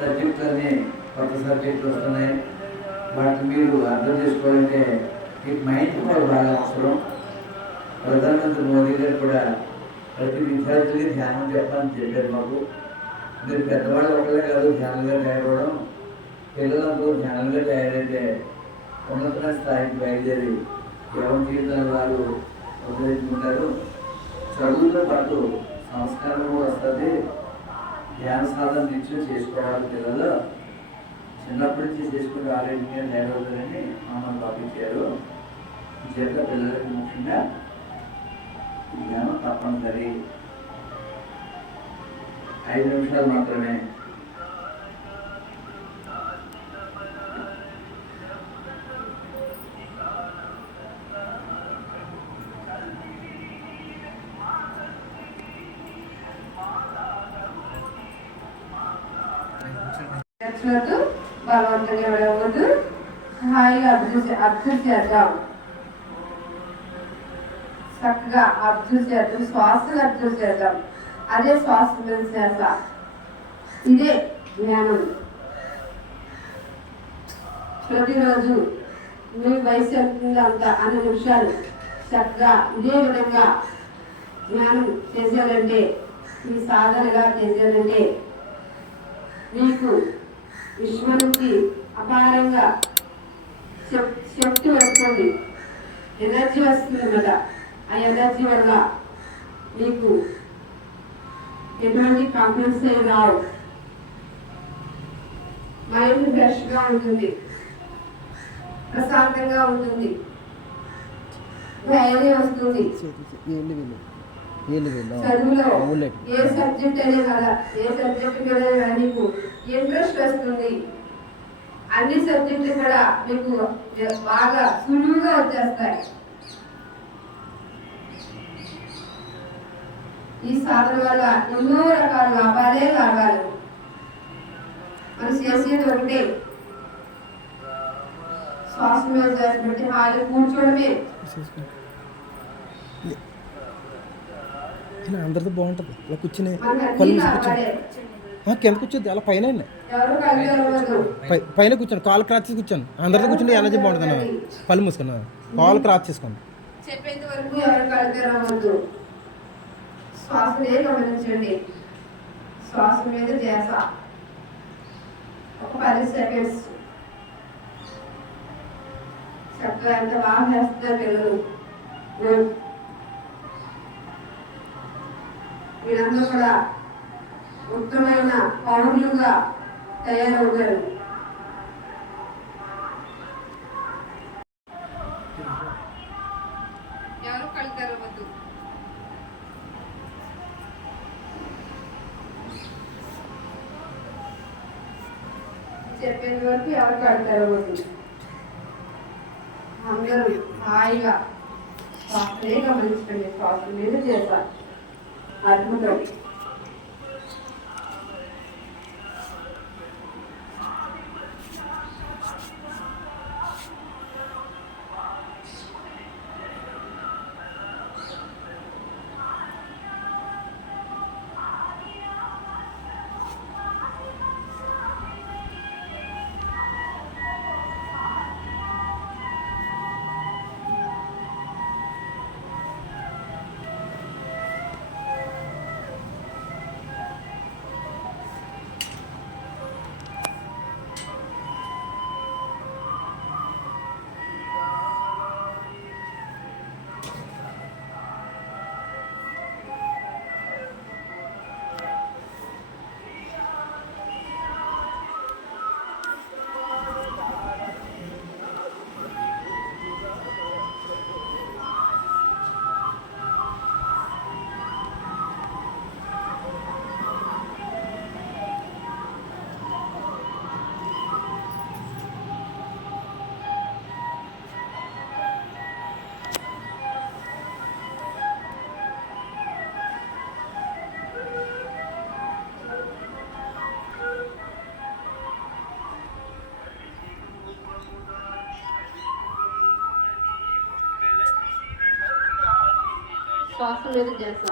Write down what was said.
సబ్జెక్టులు వస్తున్నాయి. వాటిని మీరు అర్థం చేసుకోవాలంటే మీకు మైండ్ కూడా బాగా అవసరం. ప్రధానమంత్రి మోదీ గారు కూడా ప్రతి విద్యార్థికి ధ్యానం చెప్పాలని చెప్పారు మాకు. మీరు పెద్దవాళ్ళు ఒకళ్ళే కాదు ధ్యానంగా తయారవడం. పిల్లలందరూ ధ్యానంగా తయారైతే ఉన్నతమైన స్థాయికి బయలుదేరి ఎవరి జీవితాలు వారు వదిలేసుకుంటారు. చదువుతో పాటు సంస్కారం కూడా వస్తుంది. ధ్యాన సాధన నిత్యం చేసుకోవాలి పిల్లలు. చిన్నప్పటి నుంచి చేసుకునే ఆరోగ్యంగా తయారవుతారని మమ్మల్ని పంపించారు ఈ చేత ముఖ్యంగా జ్ఞానం తప్పనిసరి. ఐదు నిమిషాలు మాత్రమే. నచ్చినట్టు బలవంతంగా వెళ్ళవద్దు హాయిగా అబ్జర్వ్ అబ్జర్వ్ చేద్దాం. చక్కగా అబ్జర్వ్ చేద్దాం. శ్వాసగా అబ్జర్వ్ చేద్దాం. అదే శ్వాస శ్వాస ఇదే జ్ఞానం. ప్రతిరోజు మీ వయసు ఎంత అంత అన్ని నిమిషాలు చక్కగా ఇదే విధంగా జ్ఞానం చేసేయాలంటే ఈ సాధనగా చేసేయాలంటే మీకు విశ్వం నుంచి అపారంగా శక్తి వస్తుంది. ఎనర్జీ వస్తుంది కదా ఆ ఎనర్జీ వల్ల మీకు ఎటువంటి కంప్లైంట్స్ ఏమి రావు. మైండ్ ఫ్రెష్గా ఉంటుంది. ప్రశాంతంగా ఉంటుంది. ధైర్యం వస్తుంది. చదువులో ఏ సబ్జెక్ట్ అనే కదా ఏ సబ్జెక్ట్ మీద అయినా నీకు ఇంట్రెస్ట్ వస్తుంది. అన్ని సబ్జెక్టులు కూడా మీకు బాగా సులువుగా వచ్చేస్తాయి. ఈ సాధన వల్ల ఎన్నో రకాల లాభాలే లాభాలు. మనం చేసేది ఒకటే. శ్వాస మీద శ్వాస పెట్టి హాయిగా కూర్చోవడమే కానీ అందరితో బాగుంటుంది. అలా కూర్చుని కళ్ళు అన్ని మూసి కూర్చోండి కింద కూర్చోద్ది. అలా పైన పైన కూర్చోండి. కాలు క్రాచ్ చేసి కూర్చోండి. అందరితో కూర్చుంటే ఎనర్జీ బాగుంటుంది అన్న పళ్ళు మూసుకున్నా కాలు క్రాచ్ చేసుకోండి. చెప్పేంత వరకు ఎవరు కలగరవద్దు శ్వాసనే గమనించండి శ్వాస మీద ధ్యాస ఒక పది సెకండ్స్ చక్కగా ఎంత బాగా చేస్తున్నారు పిల్లలు? వీళ్ళందరూ కూడా ఉత్తమైన పౌరులుగా తయారవుతారు. ఎవరు కళ్ళు తెరవద్దు? చెప్పేది వరకు ఎవరు కళ్ళు తెరవద్దు. అందరూ హాయిగా శ్వాసనే గమనించండి శ్వాస మీద చేశారు అద్భుతం శ్వాస మీద చేస్తాం